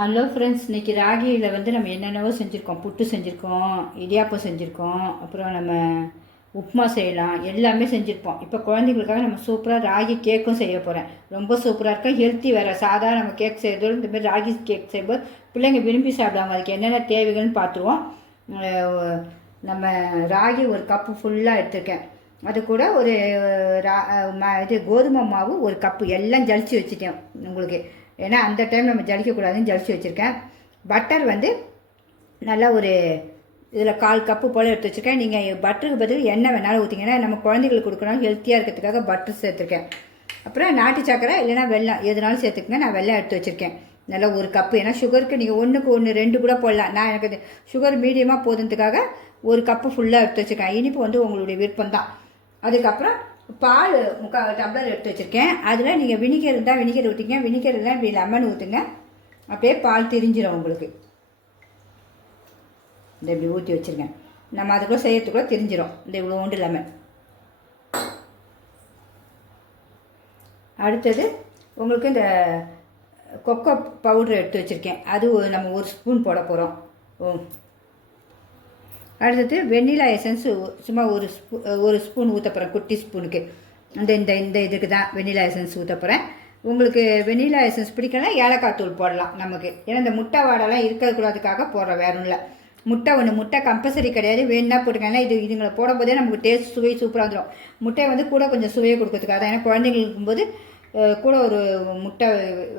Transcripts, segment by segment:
Hello friends, இன்றைக்கி ராகியில் வந்து நம்ம என்னென்னவோ செஞ்சுருக்கோம். புட்டு செஞ்சுருக்கோம், இடியாப்பம் செஞ்சுருக்கோம், அப்புறம் நம்ம உப்புமா செய்யலாம், எல்லாமே செஞ்சுருப்போம். இப்போ குழந்தைங்களுக்காக நம்ம சூப்பராக ராகி கேக்கும் செய்ய போகிறேன். ரொம்ப சூப்பராக இருக்கும், ஹெல்த்தி வேறு. சாதாரண நம்ம கேக் செய்கிறதோடு இந்தமாதிரி ராகி கேக் செய்யும்போது பிள்ளைங்க விரும்பி சாப்பிடுவாங்க. அதுக்கு என்னென்ன தேவைகள்னு பார்த்துருவோம். நம்ம ராகி ஒரு கப்பு ஃபுல்லாக எடுத்துருக்கேன். அது கூட ஒரு இது கோதுமை மாவு ஒரு கப்பு எல்லாம் ஜலிச்சு வச்சுட்டேன் உங்களுக்கு. ஏன்னா அந்த டைம் நம்ம ஜலிக்கக்கூடாதுன்னு ஜலிச்சு வச்சுருக்கேன். பட்டர் வந்து நல்லா ஒரு இதில் 1/4 கப்பு போல் எடுத்து வச்சுருக்கேன். நீங்கள் பட்டருக்கு பதில் எண்ணெய் வேணாலும் ஊற்றிங்கன்னா நம்ம குழந்தைங்களுக்கு கொடுக்கணும், ஹெல்த்தியாக இருக்கிறதுக்காக பட்டர் சேர்த்துருக்கேன். அப்புறம் நாட்டு சக்கரை இல்லைனா வெல்லம் எதுனாலும் சேர்த்துக்கங்க. நான் வெல்லம் எடுத்து வச்சுருக்கேன் நல்லா ஒரு கப்பு. ஏன்னா சுகருக்கு நீங்கள் 1க்கு 1 2 கூட போடலாம். நான் எனக்கு சுகர் மீடியமாக போதுன்றதுக்காக ஒரு கப்பு ஃபுல்லாக எடுத்து வச்சுருக்கேன். இனிப்பு வந்து உங்களுடைய விருப்பம் தான். அதுக்கப்புறம் பால் 3/4 டம்ளர் எடுத்து வச்சுருக்கேன். அதில் நீங்கள் வினிகர் இருந்தால் வினிகர் ஊற்றிங்க, வினிகர் இருந்தால் இப்படி லெமன் ஊற்றுங்க. அப்படியே பால் திரிஞ்சிடும் உங்களுக்கு. இந்த இப்படி ஊற்றி வச்சுருக்கேன். நம்ம அதுக்குள்ளே செய்யறதுக்குள்ளே திரிஞ்சிடும். இந்த இவ்வளோண்டு லெமன். அடுத்தது உங்களுக்கு இந்த கொக்கோ பவுட்ரு எடுத்து வச்சுருக்கேன். அது நம்ம 1 ஸ்பூன் போட போகிறோம். அடுத்தது வெண்ணிலா எசன்ஸு சும்மா ஒரு ஸ்பூன் ஊற்ற போகிறேன், குட்டி ஸ்பூனுக்கு. இந்த இதுக்கு தான் வெண்ணிலா எசன்ஸ் ஊற்ற போகிறேன். உங்களுக்கு வெண்ணிலா எசன்ஸ் பிடிக்கலன்னா ஏலக்காய் தூள் போடலாம் நமக்கு. ஏன்னா இந்த முட்டை வாடெல்லாம் இருக்கக்கூடாதுக்காக போடுறோம், வேறு இல்லை. முட்டை கம்பல்சரி கிடையாது, வேணுன்னா போட்டுக்கோங்க. இதுங்களை போடும்போதே நமக்கு டேஸ்ட் சுவை சூப்பராக வந்துடும். முட்டையை வந்து கூட கொஞ்சம் சுவையை கொடுக்கறதுக்காக தான். ஏன்னா குழந்தைங்களுக்கு இருக்கும்போது கூட ஒரு முட்டை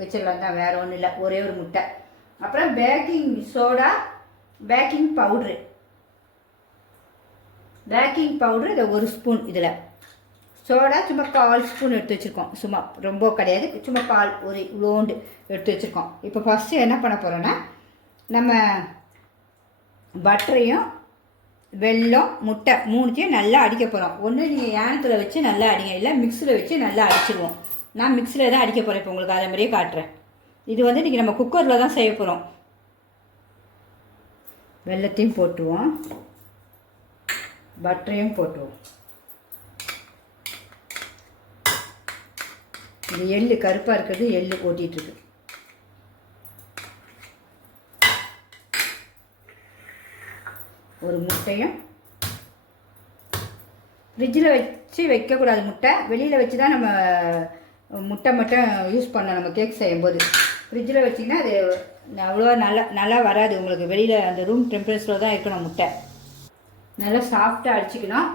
வச்சிடலாம் தான், வேறு ஒன்றும் இல்லை, ஒரே ஒரு முட்டை. அப்புறம் பேக்கிங் சோடா, பேக்கிங் பவுட்ரு இதை 1 ஸ்பூன். இதில் சோடா சும்மா 1/4 ஸ்பூன் எடுத்து வச்சுருக்கோம். சும்மா ரொம்ப கிடையாது, சும்மா ஒரு இவ்வளோண்டு எடுத்து வச்சுருக்கோம். இப்போ ஃபஸ்ட்டு என்ன பண்ண போகிறோன்னா, நம்ம பட்டரையும் வெல்லம் முட்டை 3த்தையும் நல்லா அடிக்க போகிறோம். ஒன்று நீங்கள் ஏனத்தில் வச்சு நல்லா அடிங்க, இல்லை மிக்ஸியில் வச்சு நல்லா அடிச்சிடுவோம். நான் மிக்ஸியில் தான் அடிக்க போகிறேன். இப்போ உங்களுக்கு அதை மாதிரியே காட்டுறேன். இது வந்து இன்றைக்கி நம்ம குக்கரில் தான் செய்ய போகிறோம். வெல்லத்தையும் போட்டுருவோம், பட்டரையும் போட்டுருவோம். இந்த எள்ளு கருப்பாக இருக்கிறது எள்ளு ஓட்டிகிட்ருக்கு. ஒரு முட்டையும் ஃப்ரிட்ஜில் வச்சு வைக்கக்கூடாது. முட்டை வெளியில் வச்சு தான் நம்ம முட்டை மட்டும் யூஸ் பண்ணோம் நம்ம கேக் செய்யும்போது. ஃப்ரிட்ஜில் வச்சிங்கன்னா அது அவ்வளோ நல்லா வராது உங்களுக்கு. வெளியில் அந்த ரூம் டெம்பரேச்சரில் தான் இருக்கணும் முட்டை. நல்லா சாஃப்டாக அடிச்சுக்கணும்.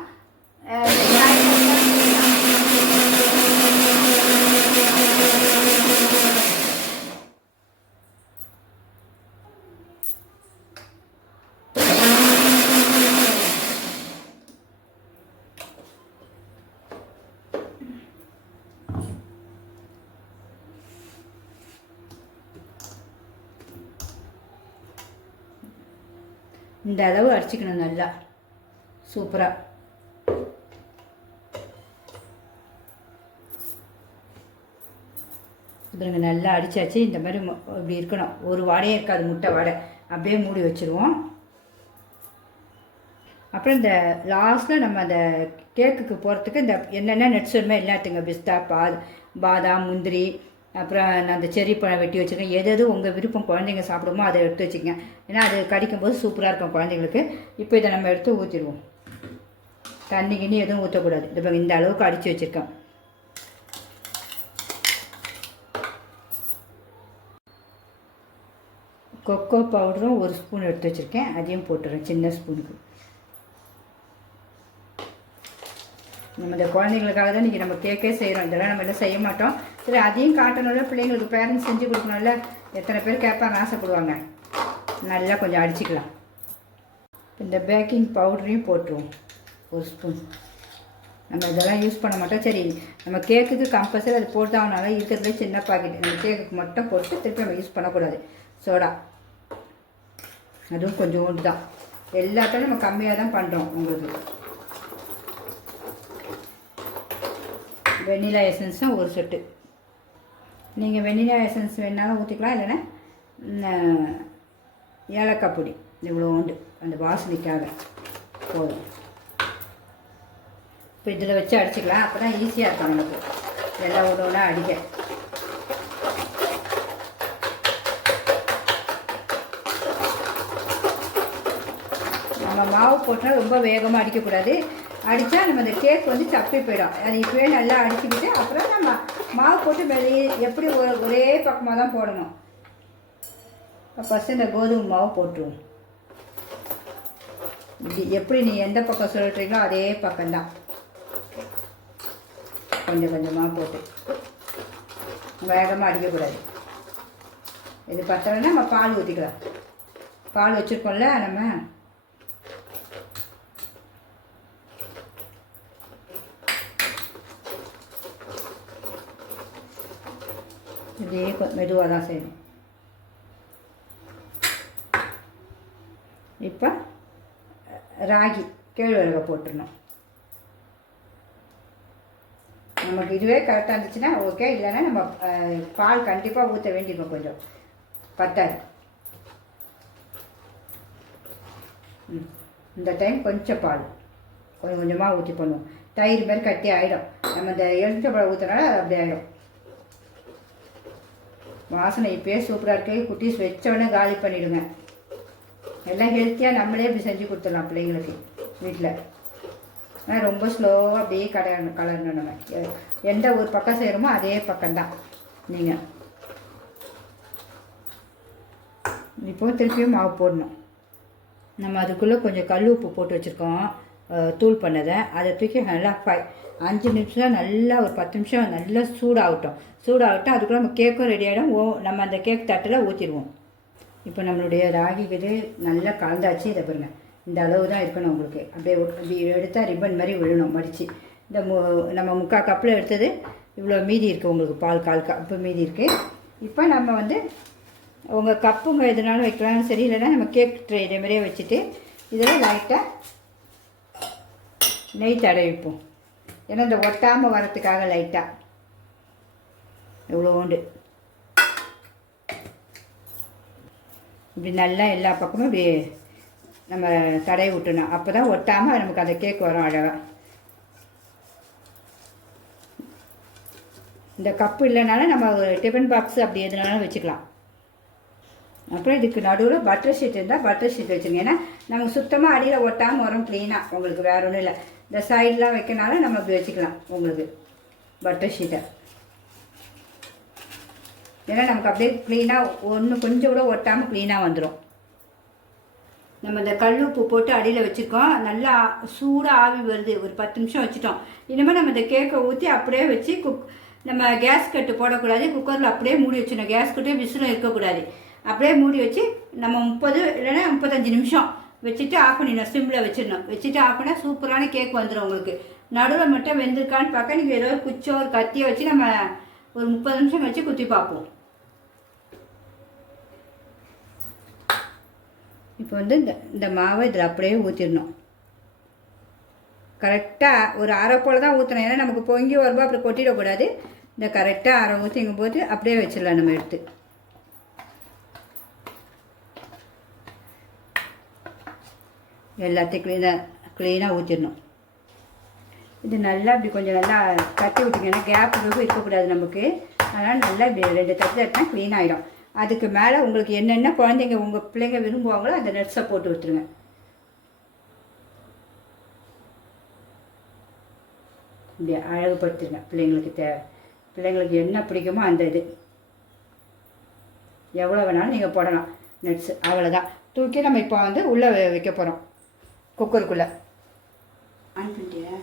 இந்த அளவு அடிச்சுக்கணும் நல்லா சூப்பராக. இதுங்க நல்லா அடித்தாச்சு. இந்த மாதிரி இப்படி இருக்கணும், ஒரு வாடையே இருக்காது, முட்டை வாடை. அப்படியே மூடி வச்சுருவோம். அப்புறம் இந்த லாஸ்ட்டில் நம்ம அந்த கேக்குக்கு போகிறதுக்கு இந்த என்னென்ன நட்ஸ் வேணுமோ எல்லாத்துங்க, பிஸ்தா, பாதாம், முந்திரி, அப்புறம் நான் அந்த செர்ரி பழம் வெட்டி வச்சுருக்கேன். எது உங்கள் விருப்பம் குழந்தைங்க சாப்பிடுமோ அதை எடுத்து வச்சுக்கோங்க. ஏன்னா அது கடிக்கும்போது சூப்பராக இருக்கும் குழந்தைங்களுக்கு. இப்போ இதை நம்ம எடுத்து ஊற்றிடுவோம். தண்ணி கிண்ணி எதுவும் ஊற்றக்கூடாது. இப்போ இந்த அளவுக்கு அடித்து வச்சுருக்கேன். கொக்கோ பவுடரும் 1 ஸ்பூன் எடுத்து வச்சுருக்கேன், அதையும் போட்டுறேன் சின்ன ஸ்பூனுக்கு. நம்ம இந்த குழந்தைங்களுக்காக தான் இன்றைக்கி நம்ம கேக்கே செய்கிறோம். இதெல்லாம் நம்ம எல்லாம் செய்ய மாட்டோம். சரி, அதையும் காட்டணும்ல, பிள்ளைங்களுக்கு பேரண்ட்ஸ் செஞ்சு கொடுக்கணும்ல. எத்தனை பேர் கேட்பாங்க, ஆசைப்படுவாங்க. நல்லா கொஞ்சம் அடிச்சுக்கலாம். இந்த பேக்கிங் பவுடரையும் போட்டுருவோம் 1 ஸ்பூன். நம்ம இதெல்லாம் யூஸ் பண்ண மாட்டோம். சரி, நம்ம கேக்குக்கு கம்பல்சரி அது போட்டு ஆகனால இருக்கிறதுலே சின்ன பாக்கெட். நம்ம கேக்குக்கு மட்டும் போட்டு திருப்பி நம்ம யூஸ் பண்ணக்கூடாது. சோடா அதுவும் கொஞ்சம் ஒன்று தான். எல்லாத்தையும் நம்ம கம்மியாக தான் பண்ணுறோம். உங்களுக்கு வெண்ணிலா எசன்ஸும் 1 சொட்டு. நீங்கள் வெண்ணிலா எசன்ஸ் வேணாலும் ஊற்றிக்கலாம், இல்லைன்னா ஏலக்காய் பொடி இவ்வளோ உண்டு அந்த வாசனைக்காக போதும். இப்போ இதில் வச்சு அடிச்சுக்கலாம். அப்போ தான் ஈஸியாக இருக்கும் நமக்கு எல்லாம் ஒன்று ஒன்றா அடிக்க. நம்ம மாவு போட்டால் ரொம்ப வேகமாக அடிக்கக்கூடாது. அடித்தா நம்ம அந்த கேக் வந்து சப்பி போயிடும். அது இப்போவே நல்லா அடிச்சுக்கிட்டு அப்புறம் நம்ம மாவு போட்டு வெளியே எப்படி ஒரே பக்கமாக தான் போடணும். ஃபஸ்ட்டு இந்த கோதுமை மாவு போட்டுருவோம். எப்படி நீ எந்த பக்கம் சொல்கிறீங்களோ அதே பக்கம்தான். கொஞ்சம் கொஞ்சமாக போட்டு வேகமாக அடிக்கக்கூடாது. இது பத்தலைன்னா நம்ம பால் ஊற்றிக்கலாம். பால் வச்சுருக்கோம்ல நம்ம, இதே மெதுவாக தான் செய்யணும். இப்போ ராகி கேழ்வரகை போட்டுடணும். நமக்கு இதுவே கரெக்டாக இருந்துச்சுன்னா ஓகே, இல்லைன்னா நம்ம பால் கண்டிப்பாக ஊற்ற வேண்டியிருக்கும். கொஞ்சம் பத்தாது. இந்த டைம் கொஞ்சம் பால் கொஞ்சம் கொஞ்சமாக ஊற்றி பண்ணுவோம். தயிர் மாதிரி கட்டி ஆகிடும். நம்ம இந்த எலுமிச்சம்பழம் ஊற்றினால அது அப்படி ஆகிடும். வாசனை இப்போயே சூப்பராக இருக்குது. குட்டீஸ் வச்சோடனே காலி பண்ணிவிடுங்க. எல்லாம் ஹெல்த்தியாக நம்மளே இப்படி செஞ்சு கொடுத்துடலாம் பிள்ளைங்களுக்கு வீட்டில். ஆனால் ரொம்ப ஸ்லோவாக அப்படியே கலரணும். நம்ம எந்த ஒரு பக்கம் செய்கிறோமோ அதே பக்கம்தான். நீங்கள் இப்போ திருப்பியும் மாவு போடணும். நம்ம அதுக்குள்ளே கொஞ்சம் கல் உப்பு போட்டு வச்சுருக்கோம், தூள் பண்ணதை. அதை தூக்கி நல்லா 5 நிமிஷம் நல்லா ஒரு 10 நிமிஷம் நல்லா சூடாகட்டும். அதுக்குள்ளே நம்ம கேக்கும் ரெடி ஆகிடும். நம்ம அந்த கேக் தட்டில் ஊற்றிடுவோம். இப்போ நம்மளுடைய ராகி இது நல்லா கலந்தாச்சு. இதை பாருங்க, இந்த அளவு தான் இருக்கணும் உங்களுக்கு. அப்படியே இப்படி எடுத்தால் ரிப்பன் மாதிரி விழணும் மடித்து. இந்த நம்ம 3/4 கப்பில் எடுத்தது இவ்வளோ மீதி இருக்குது உங்களுக்கு. பால் 1/4 கப்பு மீதி இருக்குது. இப்போ நம்ம வந்து உங்கள் கப்புங்க எதுனாலும் வைக்கலாம், சரி. இல்லைன்னா நம்ம கேக் ட்ரை இதே மாதிரியே வச்சுட்டு இதில் லைட்டாக நெய் தடவிப்போம். ஏன்னா இந்த ஒட்டாமல் வரத்துக்காக லைட்டாக எவ்வளோ உண்டு இப்படி நல்லா எல்லா பக்கமும் இப்படி நம்ம தடவி விட்டணும். அப்போ தான் ஒட்டாமல் நமக்கு அந்த கேக் வரும் அழகாக. இந்த கப்பு இல்லைனாலும் நம்ம டிஃபன் பாக்ஸ் அப்படி எதுனாலும் வச்சுக்கலாம். அப்புறம் இதுக்கு நடுவில் பட்டர் ஷீட் இருந்தால் பட்டர் ஷீட் வச்சுருங்க. ஏன்னா நமக்கு சுத்தமாக அடியில் ஒட்டாமல் வரும் க்ளீனாக. உங்களுக்கு வேறு ஒன்றும் இல்லை. இந்த சைடெலாம் வைக்கனால நம்ம இப்படி வச்சுக்கலாம் உங்களுக்கு பட்டர் ஷீட்டை. ஏன்னா நமக்கு அப்படியே க்ளீனாக ஒன்று கொஞ்சம் கூட ஒட்டாமல் க்ளீனாக வந்துடும். நம்ம இந்த கல் உப்பு போட்டு அடியில் வச்சுருக்கோம். நல்லா சூடாக ஆவி வருது. ஒரு 10 நிமிஷம் வச்சுட்டோம். இனிமேல் நம்ம இந்த கேக்கை ஊற்றி அப்படியே வச்சு நம்ம கேஸ் கட்டு போடக்கூடாது. குக்கரில் அப்படியே மூடி வச்சிடணும். கேஸ் கட்டு விசிலும் இருக்கக்கூடாது. அப்படியே மூடி வச்சு நம்ம 30 இல்லைன்னா 35 நிமிஷம் வச்சுட்டு ஆஃப் பண்ணிடணும். சிம்மில் வச்சிடணும். வச்சுட்டு ஆஃப் பண்ணால் சூப்பரான கேக் வந்துடும் உங்களுக்கு. நடுவில் மட்டும் வெந்திருக்கான்னு பார்க்க நீங்கள் ஏதோ குச்சோ ஒரு கத்தியை வச்சு நம்ம ஒரு 30 நிமிஷம் வச்சு குத்தி பார்ப்போம். இப்போ வந்து இந்த மாவை இதில் அப்படியே ஊற்றிடணும். கரெக்டாக ஒரு அரை போல் தான் ஊற்றணும். ஏன்னா நமக்கு பொங்கி வரும்போது அப்படி கொட்டிடக்கூடாது. இந்த கரெக்டாக அரை ஊற்றிங்கும் போது அப்படியே வச்சிடலாம் நம்ம எடுத்து. எல்லாத்தையும் க்ளீனாக ஊற்றிடணும். இது நல்லா இப்படி கொஞ்சம் நல்லா தட்டி விட்டிங்கன்னா கேப் இருக்கக்கூடாது நமக்கு. அதனால் நல்லா இப்படி 2 தட்டு தட்டினா க்ளீன் ஆகிடும். அதுக்கு மேலே உங்களுக்கு என்னென்ன குழந்தைங்க உங்கள் பிள்ளைங்க விரும்புவாங்களோ அந்த நட்ஸை போட்டு விட்டுருங்க. இப்படி அழகுபடுத்துருங்க. பிள்ளைங்களுக்கு என்ன பிடிக்குமோ அந்த இது எவ்வளோ வேணாலும் நீங்கள் போடலாம் நட்ஸு. அவ்வளோதான். தூக்கி நம்ம இப்போ வந்து உள்ளே வைக்க போகிறோம் குக்கருக்குள்ளே. ஆன் பண்ணிட்டியா?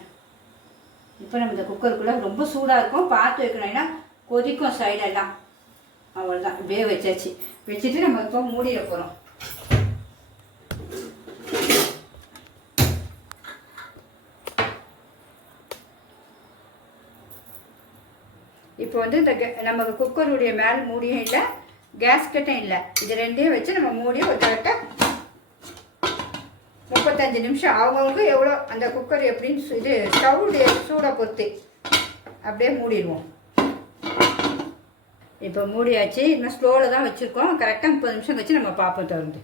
இப்போ நம்ம இந்த குக்கருக்குள்ளே ரொம்ப சூடாக இருக்கும், பார்த்து வைக்கணும். ஏன்னா கொதிக்கும் சைடெல்லாம். அவ்வளோதான். இப்படியே வச்சாச்சு. வச்சுட்டு நம்ம இப்போ மூடிட போகிறோம். இப்போ வந்து இந்த நமக்கு குக்கருடைய மேல் மூடியும் இல்லை, கேஸ் கட்டும் இல்லை. இது ரெண்டையும் வச்சு நம்ம மூடி ஒரு கரெக்டாக 35 நிமிஷம் அவங்களுக்கு எவ்வளோ அந்த குக்கர் எப்படின்னு இது ஸ்டவ்வுடைய சூடை பொறுத்து அப்படியே மூடிடுவோம். இப்போ மூடியாச்சு. இன்னும் ஸ்லோவில் தான் வச்சுருக்கோம். கரெக்டாக 30 நிமிஷம் கழிச்சு நம்ம பார்ப்போம். திறந்து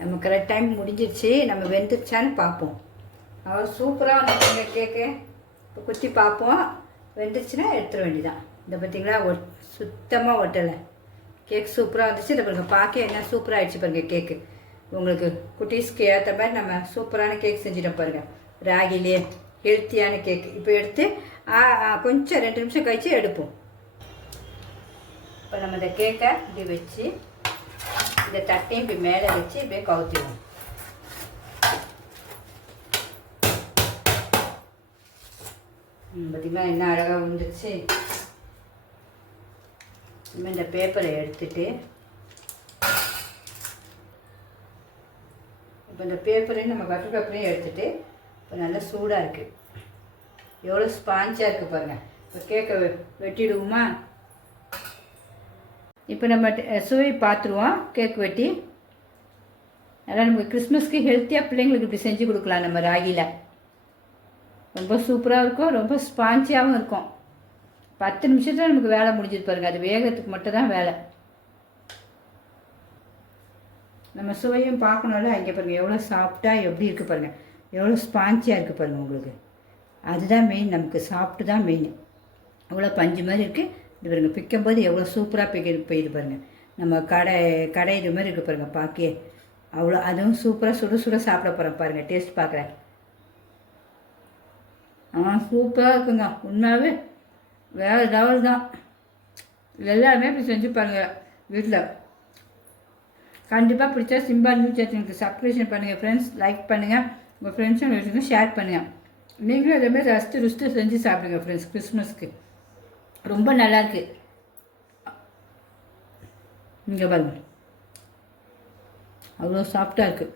நம்ம கரெக்ட் டைம் முடிஞ்சிருச்சு. நம்ம வெந்துருச்சான்னு பார்ப்போம். அவ்வளோ சூப்பராக வந்துருக்குங்க கேக்கு. இப்போ குத்தி பார்ப்போம். வெந்துருச்சுன்னா எடுத்துட வேண்டியதான். இதை பார்த்தீங்களா, சுத்தமாக ஒட்டலை. கேக் சூப்பராக வந்துச்சு. இதை பாருங்க, பார்க்க என்ன சூப்பராக ஆகிடுச்சு பாருங்கள் கேக்கு. உங்களுக்கு குட்டீஸ்க்கு ஏற்ற மாதிரி நம்ம சூப்பரான கேக் செஞ்சிட்டோம் பாருங்கள். ராகிலே ஹெல்த்தியான கேக். இப்போ எடுத்து கொஞ்சம் 2 நிமிஷம் கழித்து எடுப்போம். இப்போ நம்ம இந்த கேக்கை இப்படி வச்சு இந்த தட்டையும் இப்படி மேலே வச்சு இப்படியே கவுத்திடுவோம். பார்த்திங்கன்னா என்ன அழகாக வந்துடுச்சு. இந்த பேப்பரை எடுத்துட்டு இப்போ இந்த பேப்பரையும் நம்ம பட்டர் பேப்பரையும் எடுத்துகிட்டு இப்போ நல்லா சூடாக இருக்குது. எவ்வளோ ஸ்பாஞ்சாக இருக்குது பாருங்கள். இப்போ கேக்கை வெட்டிடுவோமா? இப்போ நம்ம சுவை பார்த்துருவோம். கேக் வெட்டி நல்லா நமக்கு கிறிஸ்மஸ்க்கு ஹெல்த்தியாக பிள்ளைங்களுக்கு இப்படி செஞ்சு கொடுக்கலாம். நம்ம ராகியில் ரொம்ப சூப்பராக இருக்கும், ரொம்ப ஸ்பாஞ்சியாகவும் இருக்கும். 10 நிமிஷத்தில் நமக்கு வேலை முடிஞ்சிது பாருங்கள். அது வேகத்துக்கு மட்டும் தான் வேலை. நம்ம சுவையும் பார்க்கணும்ல. அங்கே பாருங்கள் எவ்வளோ சாஃப்டாக எப்படி இருக்குது பாருங்கள், எவ்வளோ ஸ்பாஞ்சியாக இருக்குது பாருங்கள். உங்களுக்கு அதுதான் மெயின். நமக்கு சாப்பிட்டு தான் மெயின். அவ்வளோ பஞ்சு மாதிரி இருக்குது. இது பாருங்கள் பிக்கும்போது எவ்வளோ சூப்பராக போயிடுது பாருங்கள். நம்ம கடை இது மாதிரி இருக்குது பாருங்கள் பார்க்கே. அவ்வளோ அதுவும் சூப்பராக சுட சாப்பிட போகிறேன் பாருங்கள். டேஸ்ட் பார்க்குறேன். சூப்பராக இருக்குங்க. உண்மையாகவே வேறு லெவல் தான். எல்லாருமே இப்படி செஞ்சு பாருங்கள் வீட்டில். கண்டிப்பாக பிடிச்சா சிம்பா நியூஸ் சேனலுக்கு சப்ஸ்கிரிப்ஷன் பண்ணுங்கள் ஃப்ரெண்ட்ஸ். லைக் பண்ணுங்கள், உங்கள் ஃப்ரெண்ட்ஸும் வச்சுக்கோங்க, ஷேர் பண்ணுங்கள். நீங்களும் இதேமாதிரி ருசித்து செஞ்சு சாப்பிடுங்க ஃப்ரெண்ட்ஸ். கிறிஸ்மஸ்க்கு ரொம்ப நல்லாயிருக்கு. இங்கே பாருங்கள் அவ்வளோ சாஃப்டாக இருக்குது.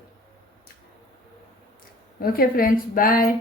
ஓகே ஃப்ரெண்ட்ஸ், பாய்.